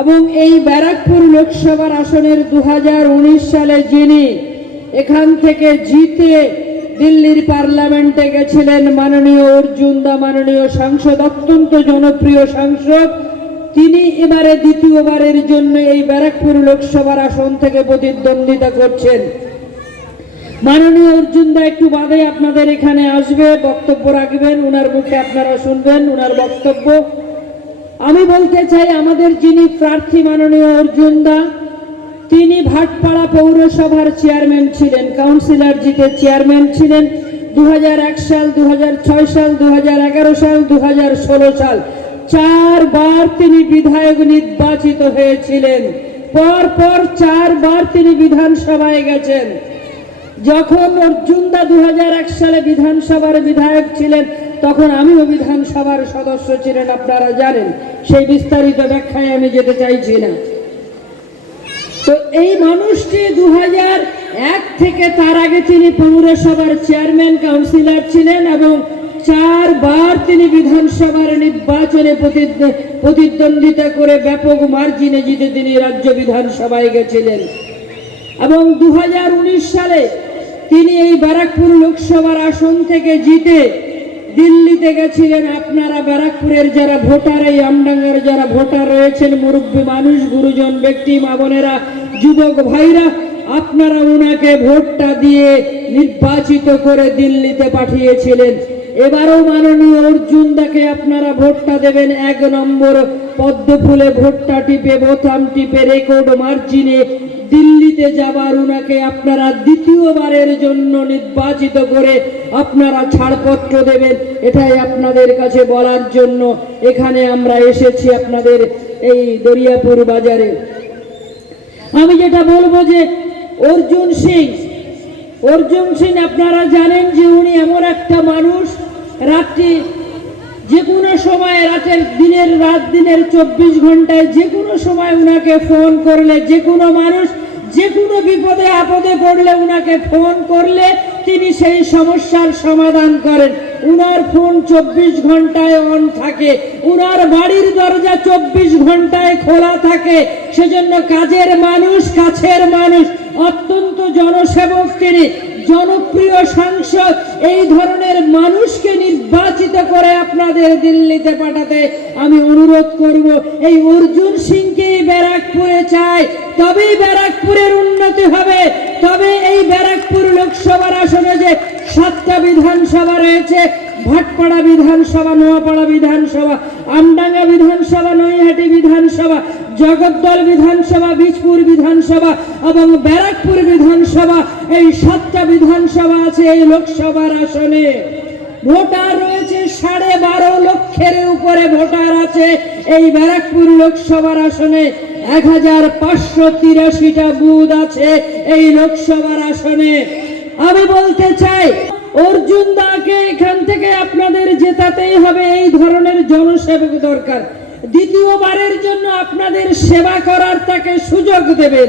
এবং এই ব্যারাকপুর লোকসভার আসনের দু হাজার উনিশ সালে যিনি এখান থেকে জিতে দিল্লির পার্লামেন্টে গেছিলেন মাননীয় অর্জুন দা, মাননীয় সাংসদ, অত্যন্ত জনপ্রিয় সাংসদ, তিনি এবারে দ্বিতীয়বারের জন্য এই ব্যারাকপুর লোকসভার আসন থেকে প্রতিদ্বন্দ্বিতা করছেন। মাননীয় অর্জুন দা, একটু বাদে আপনাদের এখানে আসবে, বক্তব্য রাখবেন ওনার মুখে আপনারা শুনবেন ওনার বক্তব্য। আমি বলতে চাই, আমাদের যিনি প্রার্থী মাননীয় অর্জুন দা, তিনি ভাটপাড়া পৌরসভার চেয়ারম্যান ছিলেন, কাউন্সিলর জিতে চেয়ারম্যান ছিলেন দুহাজার এক সাল দু হাজার ছয় সাল দু হাজার এগারো সাল দু হাজার ষোলো সাল। চারবার তিনি বিধায়ক নির্বাচিত হয়েছিলেন। পর পর চারবার তিনি বিধানসভায় গেছেন। যখন অর্জুনদা দু সালে বিধানসভার বিধায়ক ছিলেন তখন আমিও বিধানসভার সদস্য ছিলেন, আপনারা জানেন। সেই বিস্তারিত ব্যাখ্যায় আমি যেতে চাইছি না। তো এই মানুষটি দু এক থেকে তার আগে তিনি পৌরসভার চেয়ারম্যান, কাউন্সিলর ছিলেন এবং চারবার তিনি বিধানসভার নির্বাচনে প্রতিদ্ব- প্রতিদ্বন্দ্বিতা করে ব্যাপক মার্জিনে জিতে তিনি রাজ্য বিধানসভায় গেছিলেন। এবং দু হাজার উনিশ সালে তিনি এই ব্যারাকপুর লোকসভার আসন থেকে জিতে দিল্লিতে গেছিলেন আপনারা, ব্যারাকপুরের যারা ভোটার, এই আমডাঙ্গার যারা ভোটার রয়েছেন, মুরব্বী মানুষ, গুরুজন, ব্যক্তি, মা বোনেরা, যুবক ভাইরা, আপনারা ওনাকে ভোটটা দিয়ে নির্বাচিত করে দিল্লিতে পাঠিয়েছিলেন। এবারও মাননীয় অর্জুন দাকে আপনারা ভোটটা দেবেন এক নম্বর পদ্ম ফুলে ভোটটা টিপে, বোতাম টিপে, রেকর্ড মার্জিনে দিল্লিতে যাবার উনাকে আপনারা দ্বিতীয়বারের জন্য নির্বাচিত করে আপনারা ছাড়পত্র দেবেন, এটাই আপনাদের কাছে বলার জন্য। এখানে আমরা এসেছি আপনাদের এই দরিয়াপুর বাজারে। আমি যেটা বলব যে, অর্জুন সিং অর্জুন সিং আপনারা জানেন যে উনি এমন একটা মানুষ, রাত্রি যে কোনো সময় রাতের দিনের রাত দিনের চব্বিশ ঘন্টায় যে কোনো সময় উনাকে ফোন করলে যে কোনো মানুষ যে কোনো বিপদে আপদে পড়লে উনাকে ফোন করলে তিনি সেই সমস্যার সমাধান করেন। উনার ফোন চব্বিশ ঘন্টায় অন থাকে। উনার বাড়ির দরজা চব্বিশ ঘন্টায় খোলা থাকে। সেজন্য কাজের মানুষ, কাছের মানুষ, অত্যন্ত জনসেবক তিনি। জনপ্রিয় সাংসদ এই ধরনের মানুষকে নির্বাচিত করে আপনাদের দিল্লিতে পাঠাতে আমি অনুরোধ করব। এই অর্জুন সিংকে ব্যারাকপুরে চাই। তবেই ব্যারাকপুরের উন্নতি হবে। তবে এই ব্যারাকপুর লোকসভার আসনে যে সাতটা বিধানসভা রয়েছে, ভাটপাড়া বিধানসভা, নোয়াপাড়া বিধানসভা, আমডাঙ্গা বিধানসভা, নৈহাটি বিধানসভা জগদ্দল বিধানসভা বীজপুর বিধানসভা এবং ব্যারাকপুর বিধানসভা, এই সাতটা বিধানসভা আছে এই লোকসভার আসনে। ভোটার রয়েছে সাড়ে বারো লক্ষের উপরে ভোটার আছে এই ব্যারাকপুর লোকসভার আসনে। এক হাজার পাঁচশো তিরাশিটা বুথ আছে এই লোকসভার আসনে। আমি বলতে চাই, অর্জুন দাকে এখান থেকে আপনাদের জেতাতেই হবে, এই ধরনের জনসেবক দরকার। দ্বিতীয়বারের জন্য আপনাদের সেবা করার তাকে সুযোগ দেবেন।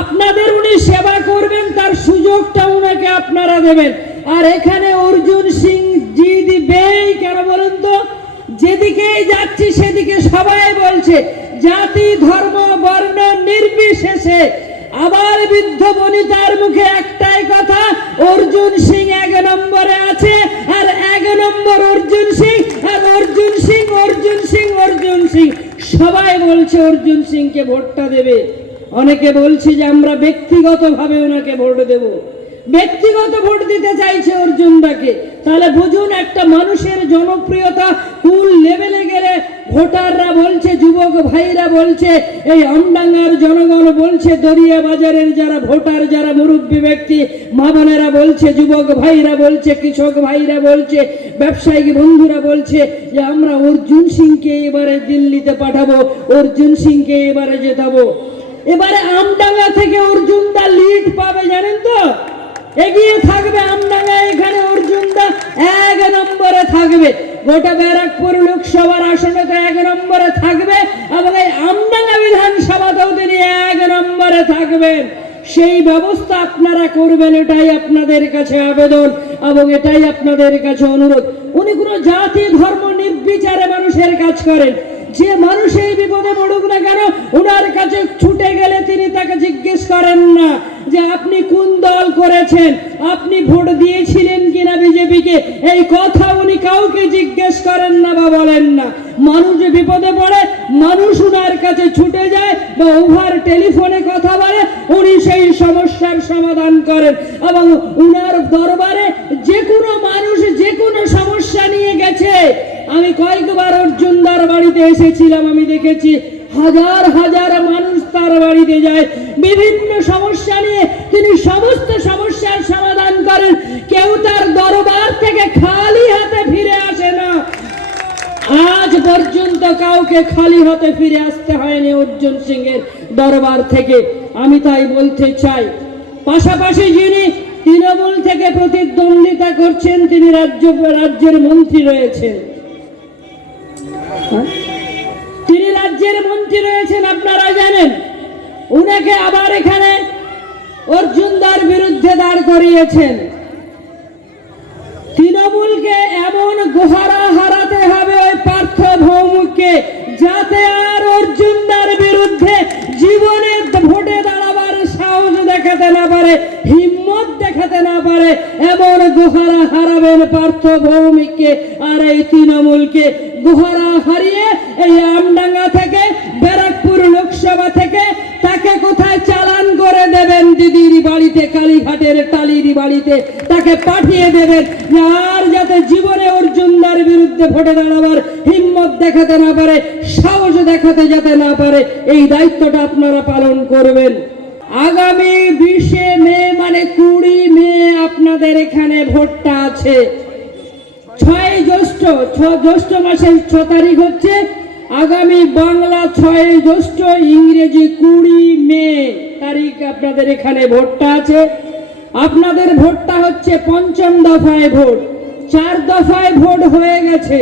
আপনাদের উনি সেবা করবেন, তার সুযোগটা উনাকে আপনারা দেবেন। আর এখানে অর্জুন সিং জি দিবেই কেন বলুন তো? যেদিকেই যাচ্ছি, সেদিকে সবাই বলছে, জাতি, ধর্ম, বর্ণ নির্বিশেষে। আবার বৃদ্ধ বনিতার মুখে একটাই কথা, অর্জুন সিং এক নম্বরে আছে, আর এক নম্বর অর্জুন সিং আর অর্জুন সিং অর্জুন সিং অর্জুন সিং। সবাই বলছে, অর্জুন সিংকে ভোটটা দেবে। অনেকে বলছে যে, আমরা ব্যক্তিগতভাবে ওনাকে ভোট দেব। ব্যক্তিগত ভোট দিতে চাইছে অর্জুনদাকে তাহলে বুঝুন, একটা মানুষের জনপ্রিয়তা কুল লেভেলে ভোটাররা বলছে, যুবক ভাইরা বলছে, এই আমডাঙ্গার জনগণ বলছে, দরিয়া বাজারের যারা ভোটার, যারা মুরব্বী ব্যক্তি, মা বোনেরা বলছে, যুবক ভাইরা বলছে, কৃষক ভাইরা বলছে, ব্যবসায়িক বন্ধুরা বলছে যে আমরা অর্জুন সিংকে এবারে দিল্লিতে পাঠাবো, অর্জুন সিংকে এবারে জেতাবো। এবারে আমডাঙ্গা থেকে অর্জুন দা লিড পাবে, জানেন তো? এগিয়ে থাকবে আমডাঙ্গা, এখানে অর্জুন দা এক নম্বরে থাকবে। গোটা ব্যারাকপুর লোকসভার আসনে তো এক নম্বরে থাকবে এবং এই আমডাঙ্গা বিধানসভাতেও তিনি এক নম্বরে থাকবেন। সেই ব্যবস্থা আপনারা করবেন, এটাই আপনাদের কাছে আবেদন এবং এটাই আপনাদের কাছে অনুরোধ। উনি কোনো জাতি, ধর্ম, নির্বিচারে মানুষের কাজ করেন। যে মানুষ এই বিপদে পড়ুক না কেন, ওনার কাছে ছুটে গেলে তিনি তাকে জিজ্ঞেস করেন না যে আপনি কোন দল করেছেন? আপনি ভোট দিয়েছিলেন কিনা বিজেপিকে? এই কথা উনি কাউকে জিজ্ঞেস করেন না বা বলেন না। মানুষ বিপদে পড়ে, মানুষ উনার কাছে ছুটে যায় বা উভার টেলিফোনে কথা বলে, উনি সেই সমস্যার সমাধান করেন এবং উনার দরবারে যে কোনো মানুষ যে কোনো সমস্যা নিয়ে গেছে আমি কয়েকবার অর্জুনদার বাড়িতে এসেছিলাম, আমি দেখেছি হাজার হাজার মানুষ তার বাড়িতে যায়। বিভিন্ন সমস্যা নিয়ে তিনি সমস্ত সমস্যার সমাধান করেন। কেউ তার দরবার থেকে খালি হাতে ফিরে আসে না। আজ পর্যন্ত কাউকে খালি হাতে ফিরে আসতে হয়নি অর্জুন সিং এর দরবার থেকে। আমি তাই বলতে চাই, পাশাপাশি যিনি তৃণমূল থেকে প্রতিদ্বন্দ্বিতা করছেন, তিনি রাজ্য, রাজ্যের মন্ত্রী রয়েছেন? তিনি রাজ্যের মন্ত্রী রয়েছেন, আপনারা জানেন। উনাকে আবার এখানে অর্জুনদার বিরুদ্ধে দাঁড় করিয়েছেন। তৃণমূলকে এমন গোহারা হারাতে হবে ওই পার্থ ভৌমিককে যাতে আর অর্জুনদার বিরুদ্ধে জীবনে ভোটে দাঁড়াবার সাহস দেখাতে না পারে। হিম্মত দেখাতে না পারে, এমন গোহারা হারাবেন পার্থ ভৌমিককে আর এই তৃণমূলকে। গোহারা হারিয়ে এই আমডাঙ্গা থেকে, ব্যারাকপুর লোকসভা থেকে তাকে কোথায় চালান করে দেবেন দিদির বাড়িতে, কালীঘাটের টালির বাড়িতে? তাকে পাঠিয়ে দেবেন। আর যাতে জীবনে অর্জুনদার বিরুদ্ধে ভোটে দাঁড়াবার হিম্মত দেখাতে না পারে, সাহস দেখাতে যাতে না পারে, এই দায়িত্বটা আপনারা পালন করবেন। আগামী বিশে মে মানে কুড়ি মে আপনাদের এখানে ভোটটা আছে। ছয় জ্যৈষ্ঠ, ছ জ্যৈষ্ঠ মাসের ছ তারিখ হচ্ছে আগামী বাংলা ছয় জ্যৈষ্ঠ ইংরেজি কুড়ি মে তারিখ আপনাদের এখানে ভোটটা আছে। আপনাদের ভোটটা হচ্ছে পঞ্চম দফায় ভোট। চার দফায় ভোট হয়ে গেছে।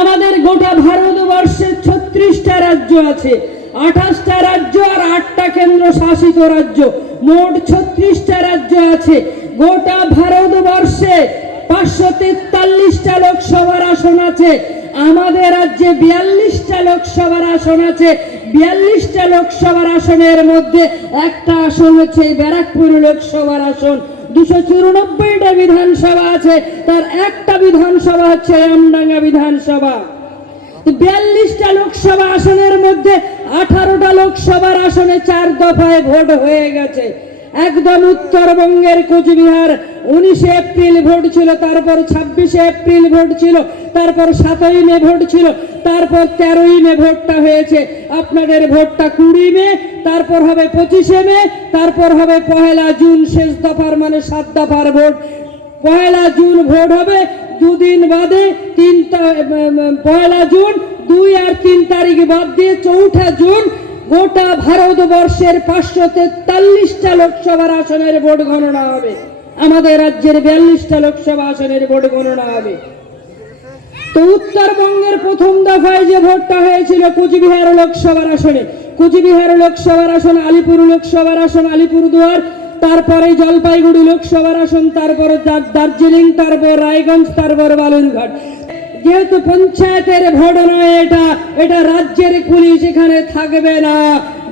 আমাদের গোটা ভারতবর্ষে ছত্রিশটা রাজ্য আছে। আঠাশটা রাজ্য আর আটটা কেন্দ্র শাসিত রাজ্য। মোট ছত্রিশটা রাজ্য আছে। গোটা ভারতবর্ষে পাঁচশো তেতাল্লিশটা লোকসভার আসন আছে। আমাদের রাজ্যে বিয়াল্লিশটা লোকসভার আসন আছে। বিয়াল্লিশটা লোকসভার আসনের মধ্যে একটা আসন হচ্ছে ব্যারাকপুর লোকসভার আসন। দুশো চুরানব্বইটা বিধানসভা আছে। তার একটা বিধানসভা হচ্ছে রামডাঙ্গা বিধানসভা। বিয়াল্লিশটা লোকসভা আসনের মধ্যে আঠারোটা লোকসভার আসনে চার দফায় ভোট হয়ে গেছে। একদম উত্তরবঙ্গের কোচবিহার, উনিশে এপ্রিল ভোট ছিল, তারপর ছাব্বিশে এপ্রিল ভোট ছিল, তারপর সাতই মে ভোট ছিল, তারপর তেরোই মে ভোটটা হয়েছে। আপনাদের ভোটটা কুড়ি মে, তারপর হবে পঁচিশে মে, তারপর হবে পহেলা জুন শেষ দফার মানে সাত দফার ভোট। পয়লা জুন ভোট হবে, দুদিন বাদে তিন পয়লা জুন দুই আর তিন তারিখ বাদ দিয়ে চৌঠা জুন গোটা ভারতবর্ষের পাঁচশো তেতাল্লিশটা লোকসভার আসনের ভোট গণনা হবে। আমাদের রাজ্যের বিয়াল্লিশটা লোকসভা আসনের ভোট গণনা হবে। তো উত্তরবঙ্গের প্রথম দফায় যে ভোটটা হয়েছিল কুচবিহার লোকসভার আসনে, কুচবিহার লোকসভার আসন, আলিপুর লোকসভার আসন, আলিপুরদুয়ার, তারপরে জলপাইগুড়ি লোকসভার আসন, তারপর দার- দার্জিলিং, তারপর রায়গঞ্জ, তারপর বালুরঘাট। যেহেতু পঞ্চায়েতের ভোট নয় এটা এটা রাজ্যের পুলিশ এখানে থাকবে না,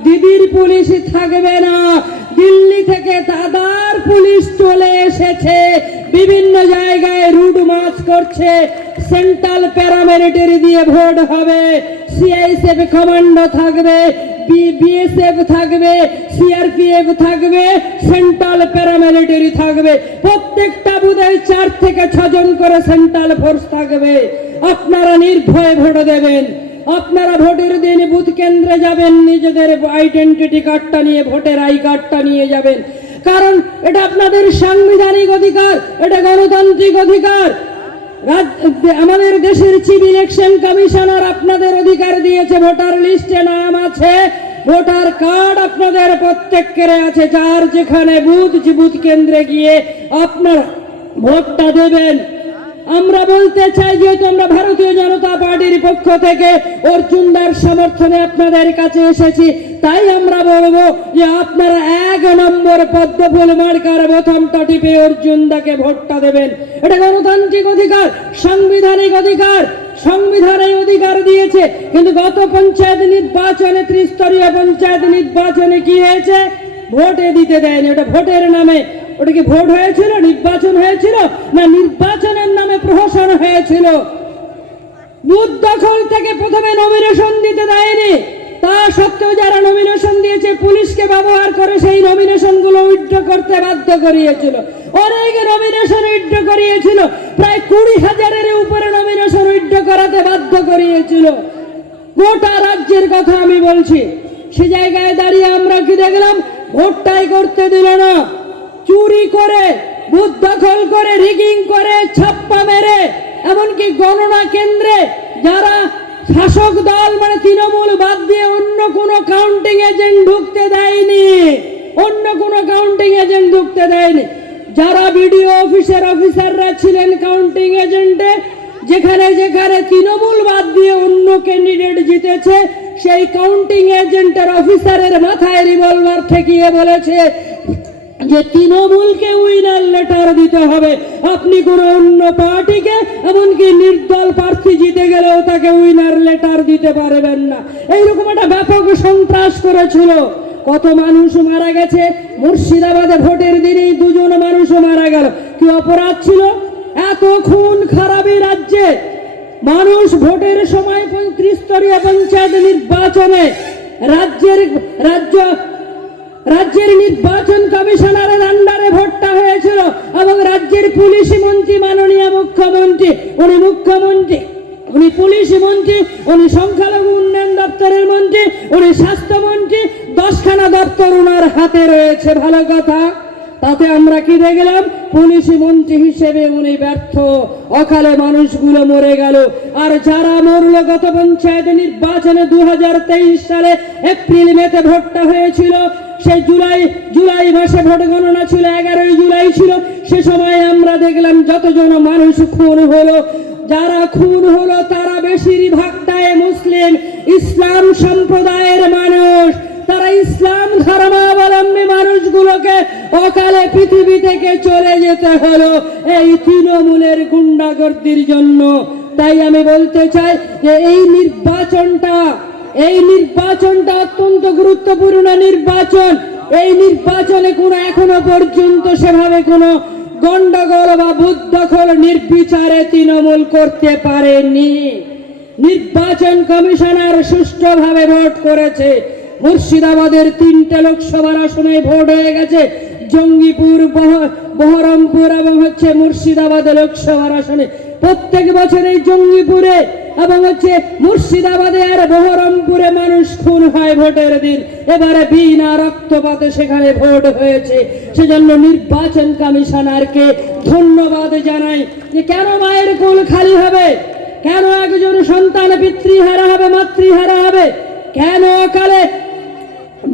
দিদির পুলিশ থাকবে না। দিল্লি থেকে দাদার পুলিশ চলে এসেছে, বিভিন্ন জায়গায় রুট মার্চ করছে, সেন্ট্রাল প্যারামিলিটারি দিয়ে ভোট হবে, সিআইএসএফ কমান্ডো থাকবে বিএসএফ থাকবে, সিআরপিএফ থাকবে, সেন্ট্রাল প্যারামিলিটারি থাকবে। প্রত্যেকটা বুধে চার থেকে ছজন করে সেন্ট্রাল ফোর্স থাকবে। আপনারা নির্ভয়ে ভোট দেবেন। আপনারা ভোটের দিন বুথ কেন্দ্রে যাবেন, নিজেদের আইডেন্টিটি কার্ডটা নিয়ে, ভোটের আই কার্ডটা নিয়ে যাবেন। কারণ এটা আপনাদের সাংবিধানিক অধিকার, এটা গণতান্ত্রিক অধিকার। আমাদের দেশের চিফ ইলেকশন কমিশনার আপনাদের অধিকার দিয়েছে ভোটার লিস্টে নাম আছে ভোটার কার্ড আপনাদের প্রত্যেকের আছে, যার যেখানে বুথ বুথ কেন্দ্রে গিয়ে আপনারা ভোটটা দেবেন। আমরা বলতে চাই, যেহেতু আমরা ভারতীয় জনতা পার্টির পক্ষ থেকে অর্জুনদার সমর্থনে আপনাদের কাছে এসেছি, তাই আমরা বলব যে আপনারা এক নম্বর পদ্মফুল মার্কার প্রথমটা টিপে অর্জুনদাকে ভোটটা দেবেন। এটা গণতান্ত্রিক অধিকার, সাংবিধানিক অধিকার, সংবিধানে অধিকার দিয়েছে, কিন্তু গত পঞ্চায়েত নির্বাচনে ত্রিস্তরীয় পঞ্চায়েত নির্বাচনে কি হয়েছে? ভোটে দিতে দেয়নি, ওটা ভোটের নামে। ওটা কি ভোট হয়েছিল, নির্বাচন হয়েছিল, না নির্বাচনের নামে প্রহসন হয়েছিল। বুথ দখল থেকে প্রথমে নমিনেশন দিতে দেয়নি। তা সত্ত্বেও যারা নমিনেশন দিয়েছে, পুলিশকে ব্যবহার করে সেই নমিনেশনগুলো উইথড্র করতে বাধ্য করিয়েছিল। অনেকে নমিনেশন উইথড্র করিয়েছিল। প্রায় কুড়ি হাজারের উপরে নমিনেশন উইথড্র করাতে বাধ্য করিয়েছিল। গোটা রাজ্যের কথা আমি বলছি। সে জায়গায় দাঁড়িয়ে আমরা কি দেখলাম? ভোটটাই করতে দিল না। চুরি করে বুথ দখল করে রিগিং করে, ছাপ্পা মেরে, এমনকি গণনা কেন্দ্রে যারা শাসক দল মানে তৃণমূল বাদ দিয়ে অন্য কোনো কাউন্টিং এজেন্ট ঢুকতে দেয়নি, অন্য কোনো কাউন্টিং এজেন্ট ঢুকতে দেয়নি। যারা বিডিও অফিসের অফিসাররা ছিলেন কাউন্টিং এজেন্টে যেখানে যেখানে তৃণমূল বাদ দিয়ে অন্য ক্যান্ডিডেট জিতেছে, সেই কাউন্টিং এজেন্টের অফিসারের মাথায় রিভলভার ঠেকিয়ে বলেছে যে তৃণমূলকে উইনার লেটার দিতে হবে। আপনি কোন অন্য পার্টিকে, এমনকি নির্দল প্রার্থী জিতে গেলেও তাকে উইনার লেটার দিতে পারবেন না। এইরকম একটা ব্যাপক সন্ত্রাস করেছিল। কত মানুষ মারা গেছে। মুর্শিদাবাদে ভোটের দিনেই দুজন মানুষ মারা গেল। কি অপরাধ ছিল? এত খুন খারাপই রাজ্যে। মানুষ ভোটের সময় ত্রিস্তরীয় পঞ্চায়েত নির্বাচনে রাজ্যের, রাজ্য রাজ্যের নির্বাচন কমিশনারের আন্ডারে ভোটটা হয়েছিল এবং রাজ্যের পুলিশ মন্ত্রী, মাননীয় মুখ্যমন্ত্রী, উনি মুখ্যমন্ত্রী, উনি পুলিশ মন্ত্রী, উনি সংখ্যালঘু উন্নয়ন দপ্তরের মন্ত্রী, উনি স্বাস্থ্যমন্ত্রী দশখানা দপ্তর ওনার হাতে রয়েছে, ভালো কথা। তাতে আমরা কি দেখলাম? পুলিশ মন্ত্রী হিসেবে উনি ব্যর্থ। অকালে মানুষগুলো মরে গেল। আর যারা মরল গত পঞ্চায়েত নির্বাচনে দু হাজার তেইশ সালে এপ্রিল মেতে ভোটটা হয়েছিল সেই জুলাই জুলাই মাসে ভোট গণনা ছিল, এগারোই জুলাই ছিল। সে সময় আমরা দেখলাম যতজন মানুষ খুন হলো। যারা খুন হলো, তারা বেশিরভাগটাই মুসলিম। ইসলাম সম্প্রদায়ের মানুষ। তারা ইসলাম ধর্মাবলম্বী মানুষগুলোকে অকালে পৃথিবী থেকে চলে যেতে হলো এই তৃণমূলের গুন্ডাগর্দির জন্য। তাই আমি বলতে চাই যে এই নির্বাচনটা এই নির্বাচনটা অত্যন্ত গুরুত্বপূর্ণ নির্বাচন। এই নির্বাচনে কোনো এখনও পর্যন্ত সেভাবে কোনো গন্ডগোল বা বুদ্ধখল নির্বিচারে তৃণমূল করতে পারেনি। নির্বাচন কমিশনার সুষ্ঠুভাবে ভোট করেছে। মুর্শিদাবাদের তিনটে লোকসভার আসনে ভোট হয়ে গেছে। জঙ্গিপুর বহরমপুর এবং হচ্ছে মুর্শিদাবাদ লোকসভার আসনে। প্রত্যেক বছর এই জঙ্গিপুরে এবং হচ্ছে মুর্শিদাবাদে আর বহরমপুরে মানুষ খুন হয় ভোটের দিন। এবারে বিনা রক্তপাতে সেখানে ভোট হয়েছে। সেজন্য নির্বাচন কমিশনারকে ধন্যবাদ জানাই যে কেন মায়ের কোল খালি হবে? কেন একজন সন্তান পিতৃহারা হবে, মাতৃহারা হবে? কেন অকালে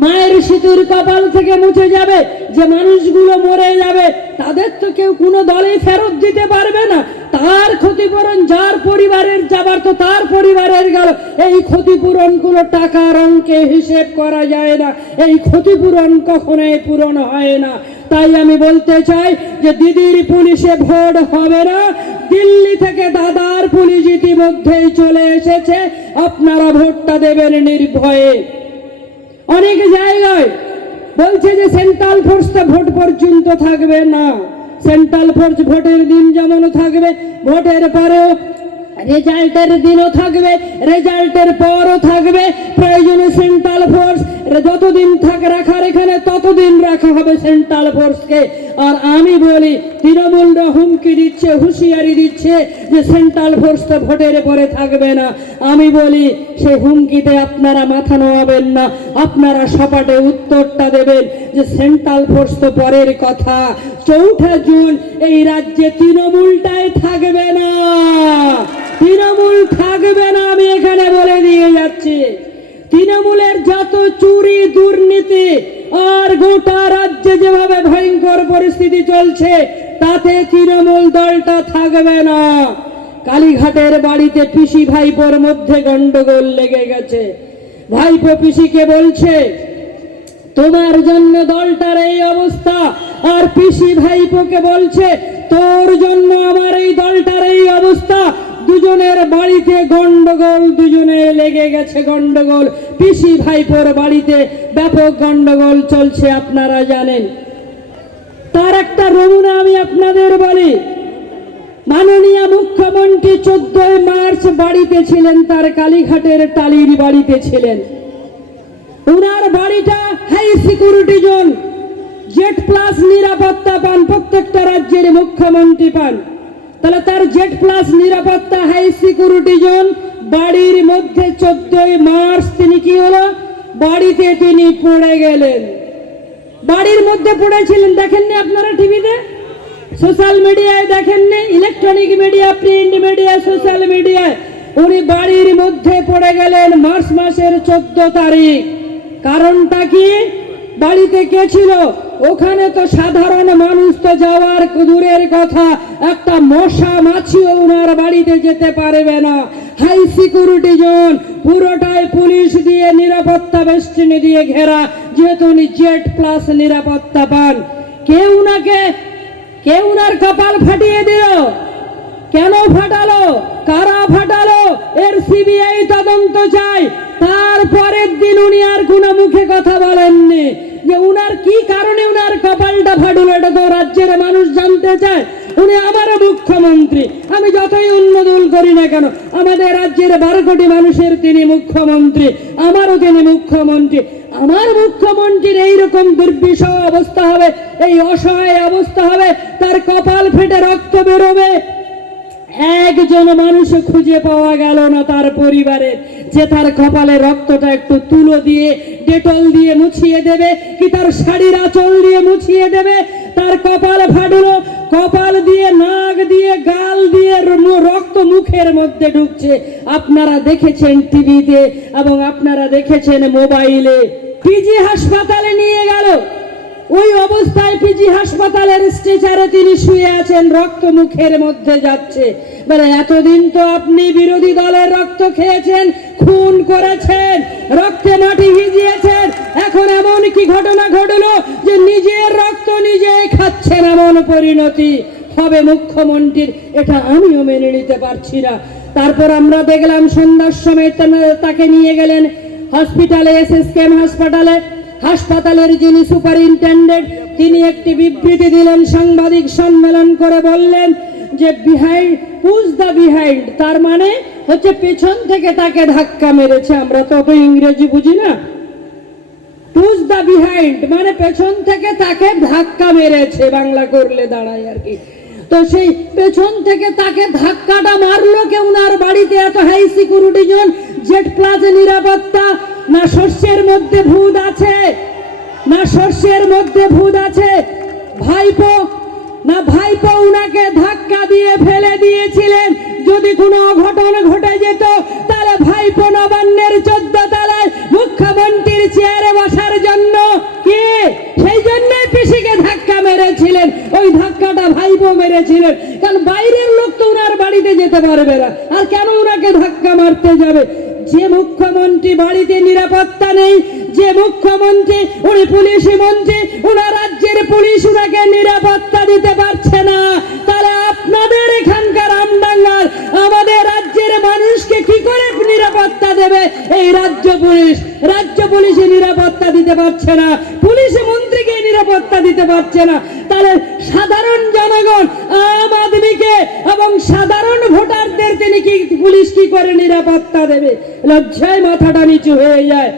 মায়ের সিঁদুর কপাল থেকে মুছে যাবে? যে মানুষগুলো মরে যাবে, তাদের তো কেউ কোনো দলেই ফেরত দিতে পারবে না। তার ক্ষতিপূরণ যার পরিবারের যাবার তো তার পরিবারের গেল। এই ক্ষতিপূরণ কোনো টাকার অঙ্কে হিসেব করা যায় না। এই ক্ষতিপূরণ কখনোই পূরণ হয় না। তাই আমি বলতে চাই যে দিদির পুলিশে ভোট হবে না। দিল্লি থেকে দাদার পুলিশ ইতিমধ্যেই চলে এসেছে। আপনারা ভোটটা দেবেন নির্ভয়ে। অনেক জায়গায় বলছে যে সেন্ট্রাল ফোর্স তো ভোট পর্যন্ত থাকবে না। সেন্ট্রাল ফোর্স ভোটের দিন যেমন থাকবে ভোটের পরেও রেজাল্টের দিনও থাকবে রেজাল্টের পরও থাকবে, প্রয়োজনে সেন্ট্রাল ফোর্স যতদিন থাক রাখার এখানে, ততদিন রাখা হবে সেন্ট্রাল ফোর্সকে আর আমি বলি তৃণমূলরা হুমকি দিচ্ছে, হুঁশিয়ারি দিচ্ছে যে সেন্ট্রাল ফোর্স তো ভোটের পরে থাকবে না। আমি বলি, সে হুমকিতে আপনারা মাথা নোয়াবেন না, আপনারা সপাটে উত্তরটা দেবেন যে সেন্ট্রাল ফোর্স তো পরের কথা। চৌঠা জুন, এই রাজ্যে তৃণমূলটাই থাকবে না। তৃণমূল থাকবে না, আমি এখানে বলে দিয়ে যাচ্ছি। তৃণমূলের যত চুরি, দুর্নীতি আর গোটা রাজ্যে যেভাবে ভয়ঙ্কর পরিস্থিতি চলছে, তাতে তৃণমূল দলটা থাকবে না। কালীঘাটের বাড়িতে পিসি ভাইপোর মধ্যে গন্ডগোল লেগে গেছে। ভাইপো পিসিকে বলছে, তোমার জন্য দলটার এই অবস্থা। আর পিসি ভাইপোকে বলছে, তোর জন্য আমার এই দলটার এই অবস্থা। দুজনের বাড়িতে গন্ডগোল, দুজনে লেগে গেছে গন্ডগোল। পিসি ভাইপোর বাড়িতে ব্যাপক গন্ডগোল চলছে, আপনারা জানেন। তার একটা নমুনা আমি আপনাদের বলি। মাননীয় মুখ্যমন্ত্রী চোদ্দই মার্চ বাড়িতে ছিলেন, তার কালীঘাটের টালির বাড়িতে ছিলেন। উনার বাড়িটা high security zone Z plus নিরাপত্তা পান, প্রত্যেকটা রাজ্যের মুখ্যমন্ত্রী পান। তাহলে তার জেড প্লাস নিরাপত্তা হাই সিকিউরিটি জোন বাড়ির মধ্যে চোদ্দই মার্চ তিনি কি হলো? বাড়িতে তিনি পড়ে গেলেন। বাড়ির মধ্যে পড়েছিলেন, দেখেননি আপনারা টিভিতে? সোশ্যাল মিডিয়ায় দেখেননি? Electronic media, print media, social মিডিয়ায়। উনি বাড়ির মধ্যে পড়ে গেলেন মার্চ মাসের চোদ্দ তারিখ। কারণটা কি? বাড়িতে কে ছিল? ওখানে তো সাধারণ মানুষ তো যাওয়ার দূরের কথা। একটা মশা মাছিও ওনার বাড়িতে যেতে পারবে না। হাই সিকিউরিটি জোন, পুরোটাই পুলিশ দিয়ে নিরাপত্তা বেষ্টনী দিয়ে ঘেরা। যেহেতু উনি জেট প্লাস নিরাপত্তা পান। কেউ উনাকে, কেউ উনার কপাল ফাটিয়ে দিল? কেন ফাটালো? কারা ফাটালো? এর সিবিআই তদন্ত চাই। তারপরের দিন উনি আর কোনো মুখে কথা বলেননি। যে উনার কি কারণে উনার কপালটা ফাটলো এটা তো রাজ্যের মানুষ জানতে চায়। উনি আমারও মুখ্যমন্ত্রী। আমি যতই উন্নদন করি না কেন, আমাদের রাজ্যের বারো কোটি মানুষের তিনি মুখ্যমন্ত্রী, আমারও তিনি মুখ্যমন্ত্রী। আমার মুখ্যমন্ত্রীর এইরকম দুর্বিষহ অবস্থা হবে, এই অসহায় অবস্থা হবে, তার কপাল ফেটে রক্ত বেরোবে। একজন মানুষ খুঁজে পাওয়া গেল না তার পরিবারের। যে তার কপালে রক্তটা একটু তুলো দিয়ে, ডেটল দিয়ে মুছিয়ে দেবে, কি তার শাড়ির আঁচল দিয়ে মুছিয়ে দেবে? তার কপাল ফাটলো, কপাল দিয়ে, নাক দিয়ে, গাল দিয়ে রক্ত মুখের মধ্যে ঢুকছে। আপনারা দেখেছেন টিভিতে এবং আপনারা দেখেছেন মোবাইলে। পিজি হাসপাতালে নিয়ে গেল। ওই অবস্থায় পিজি হাসপাতালের স্ট্রেচারে তিনি শুয়ে আছেন, রক্ত মুখের মধ্যে যাচ্ছে। বলে, এতদিন তো আপনি বিরোধী দলের রক্ত খেয়েছেন, খুন করেছেন, রক্তে মাটি ভিজিয়েছেন। এখন এমন কি ঘটনা ঘটলো যে নিজের রক্ত নিজে খাচ্ছেন এমন পরিণতি? হবে মুখ্যমন্ত্রীর, এটা আমিও মেনে নিতে পারছি না। তারপর আমরা দেখলাম সন্ধ্যার সময় তাকে নিয়ে গেলেন হসপিটালে, এসএসকেএম হাসপাতালে। হাসপাতালের যিনি সুপারিনটেন্ডেন্ট, তিনি একটি বিবৃতি দিলেন, সাংবাদিক সম্মেলন করে বললেন যে বিহাইন্ড পুজ দ্য বিহাইন্ড তার মানে হচ্ছে পেছন থেকে তাকে ধাক্কা মেরেছে। আমরা তো অত ইংরেজি বুঝি না। পুজ দ্য বিহাইন্ড মানে পেছন থেকে তাকে ধাক্কা মেরেছে। বাংলা করলে দাঁড়ায় আর কি। তো সেই পেছন থেকে তাকে ধাক্কাটা মারলো কেউ উনার বাড়িতে এত high security zone? Z plus নিরাপত্তা না শস্যের মধ্যে ভূত আছে, না শস্যের মধ্যে ভূত আছে। ভাইপো, না ভাইপো উনাকে ধাক্কা দিয়ে ফেলে দিয়েছিলেন। যদি কোনো অঘটন ঘটে যেত, তাহলে ভাইপো নবান্নের চোদ্দ তলায় মুখ্যমন্ত্রীর চেয়ারে বসার জন্য কে? সেই জন্যই পিসিকে ধাক্কা মেরেছিলেন। ওই ধাক্কাটা ভাইপো মেরেছিলেন। কারণ বাইরের লোক তো উনার বাড়িতে যেতে পারবে না। আর কেন ওনাকে ধাক্কা মারতে যাবে? যে মুখ্যমন্ত্রী বাড়িতে নিরাপত্তা নেই, যে মুখ্যমন্ত্রী, উনি পুলিশি মন্ত্রী, উনার রাজ্যের পুলিশ উনাকে নিরাপত্তা দিতে পারছে না। তাহলে আপনাদের এখানকার আমডাঙ্গার, আমাদের রাজ্যের মানুষকে কি করে নিরাপত্তা দেবে? এই রাজ্য পুলিশ, রাজ্য পুলিশে নিরাপত্তা দিতে পারছে না, পুলিশ মন্ত্রীকে নিরাপত্তা দিতে পারছে না। তাহলে সাধারণ জনগণ, আম আদমিকে এবং সাধারণ ভোটারদের তিনি কি পুলিশ কি করে নিরাপত্তা দেবে? লজ্জায় মাথাটা নিচু হয়ে যায়।